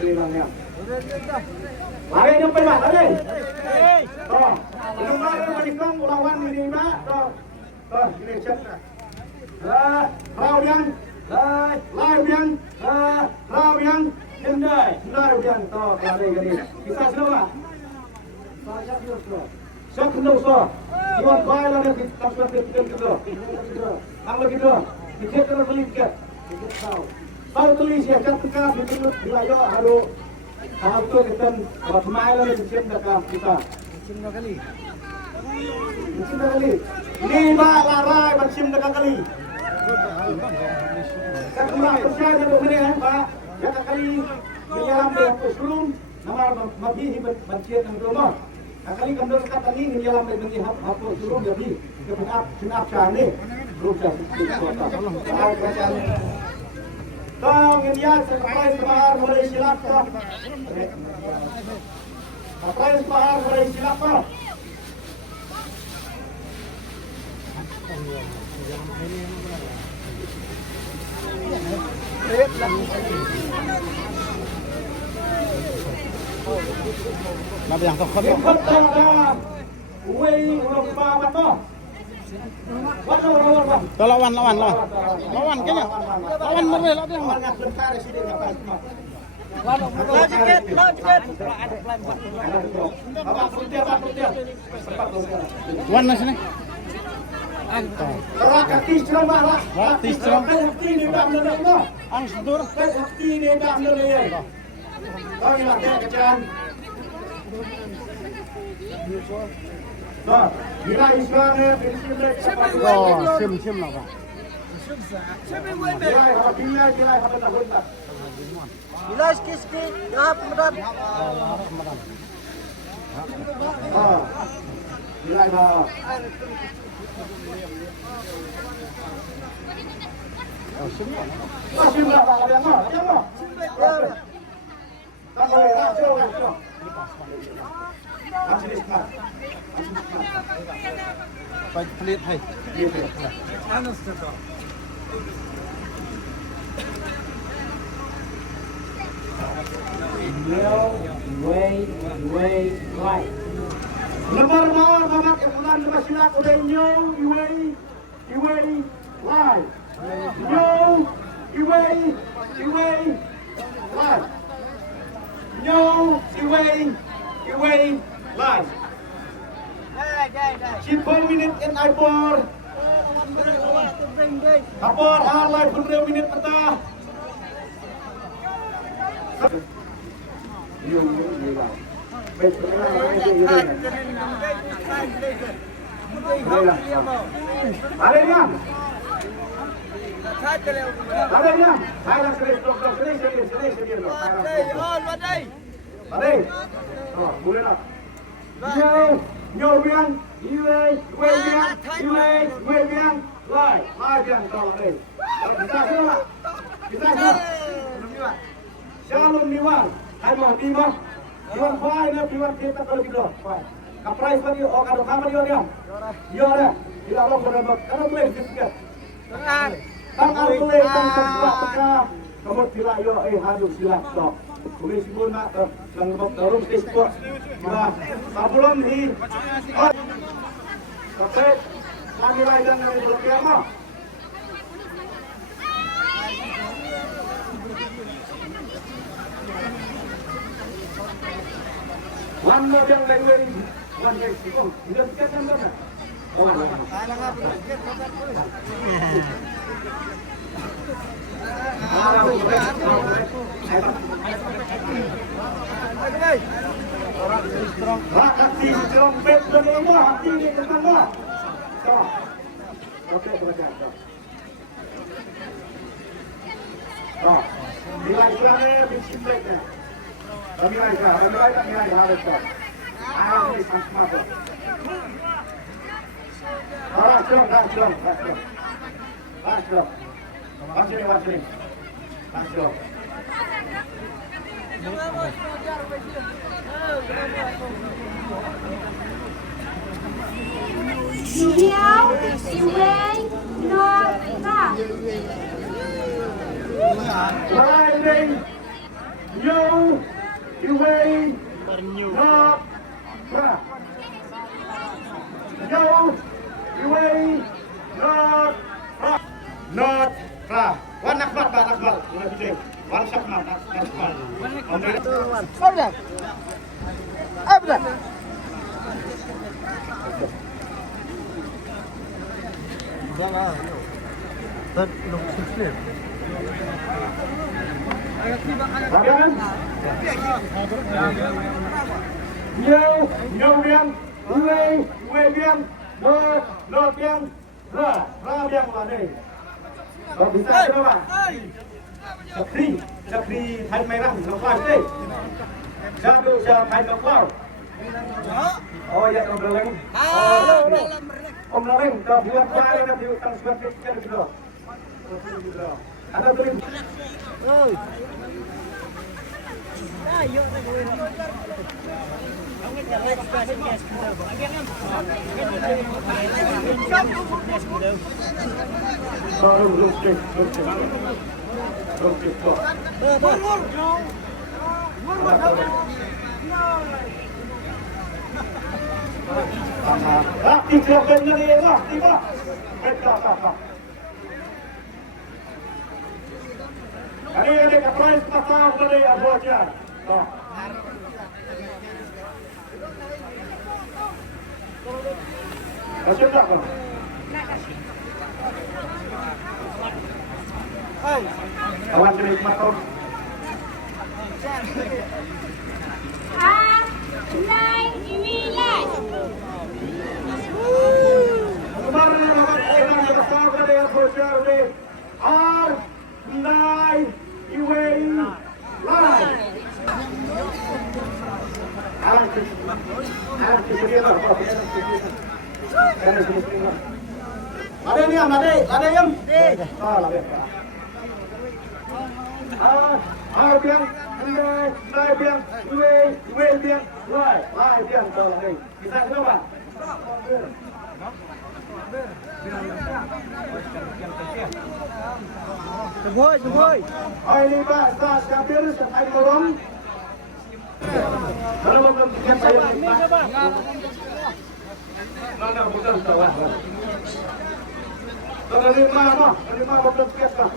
Ini namanya. Lari nyampe Pak, lari. Toh, kembali menikung lawan ini Pak. Toh, ini cek. Rau yang, live yang, rau yang, endai, live yang. Toh, lari gini. Kita semua. Sok kendung sok. Jual kaya lah dia kita tiket gitu. Kalau gitu, tiket terus beli tiket. Tahu tulis ya kan tekap di wilayah halu. Kalau itu kita buat main lah di sini dekat kita. Mesin kali. Lima larai mesin dekat kali. Kedua percaya dari ini ya Pak. Ya kali di dalam sebelum nama mati hibat mesin yang rumah. Kali kendor kata ini di dalam bagi hapus sebelum jadi kenap cani. Belum Tong India surprise bahar mulai silap toh. Surprise bahar mulai silap toh. Nabi yang tokoh. Wei lupa apa toh? Lawan kayaknya. Lawan mereka lah dia. Wan nasi ni. Ratis ceramah lah. Ratis ceramah. Hati ni dah mula dah. Angst dur. Hati ni dah mula dah. Kau ni lah dia kejan. Nah, bila Islamnya sim lah Pak. Bila apa tak benar. Bila ski ya pemedan. Bila dah. Sim lah Pak, ada apa? Ada apa? Tak boleh, rancau. Pelit hai. Way, right. Lebar mawar banget yang bulan lepas silat udah way, right. Right. Way, live. 10 minit in Ipor. Apor halai pun 2 minit petah. Ada dia. Saya nak sini. Ada. Oh, boleh lah. Nhiều viên, live, yang kalau đây. Kita semua. Shalom niwan, hai mau di mah. Niwan fai na piwan kita kalau gitu. Fai. Kaprais lagi oh kado kamar dia. Yo ada. Tidak lo berapa. Kalau boleh sedikit. Tanggal boleh tanggal teka. Kamu tidak yo hadus silap tok. Boleh sebut nak yang terus diskut. Nah, sebelum di Oke, kami layan dari Bulgaria. One modern language, one Mexico. Tidak bisa sama. Oh, hati trompet semua, hati di tengah. Oke, berjalan. Bila istilahnya bismillahnya. Bila harus. Ayam ini sama. Langsung. Siêu, Iway, North, Riding Yo, Iway, Not, Ra. Yo, Iway, Not, Ra. Not, Ra. Wan nakmat, Pak nakmat. Lebih Wan sakmat, nakmat. Abdan. Abdan. Jangan. Terlalu sulit. Bagian. Yo biang, Uwe biang, Lo biang, Ra biang mana? Kalau bisa coba. Sakri Thái Merah Ngọc Lao đi. Jadu Thái Ngọc Lao. Oh ya Om Loreng. Om Loreng kau buat apa nanti utang seperti itu. Ada tulis. Rồi. Ini ada kaprais pasang dari Abuja. Masih tak kan? Hai. Awan jenis motor. Kemarin orang yang pasang dari Abuja ini R9 Iway Live. Ada ni am, ada yang. Salah betul. Biang, Live biang, Iway biang, Live biang kalau ni. Bisa kenapa? Sugoi. Ini Pak, saat kapir sampai dorong. Kalau belum tiket saya Pak. Mana bukan sawah. Terima betul tiket Pak.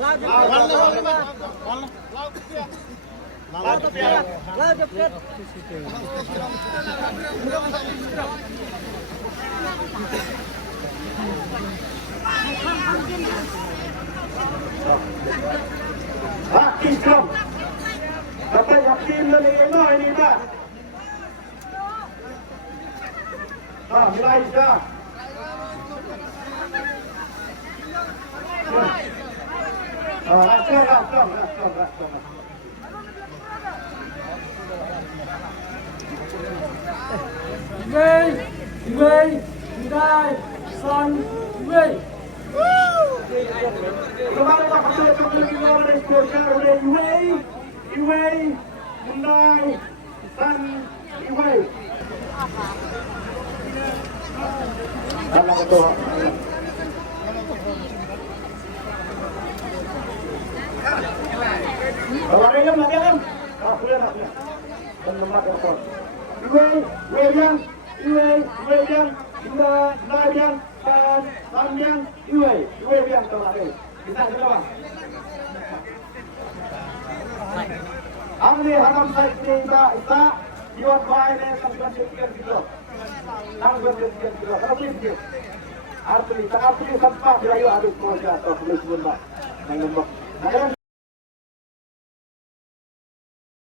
Islam. Dapat yakin dan ini Pak. Malaysia. Iway, Hidai, Son, Iway. Kemarin Pak Ketua Kepala Bidang Spesial oleh Iway, Hidai, Son, Iway. Nama Ketua. Kalau ada yang lagi kan? Boleh tak? Dan lemak okor. Iway biang, Hidai biang, Son biang, Iway biang kalau ada. Kita coba. Amni hanam sait ni isa iwan bae ne sampai sekian kilo. Sampai sekian kilo. Kalau beli dia. Arti sampai sampai dirayu aduk kerja atau beli sebentar. Nang lembok.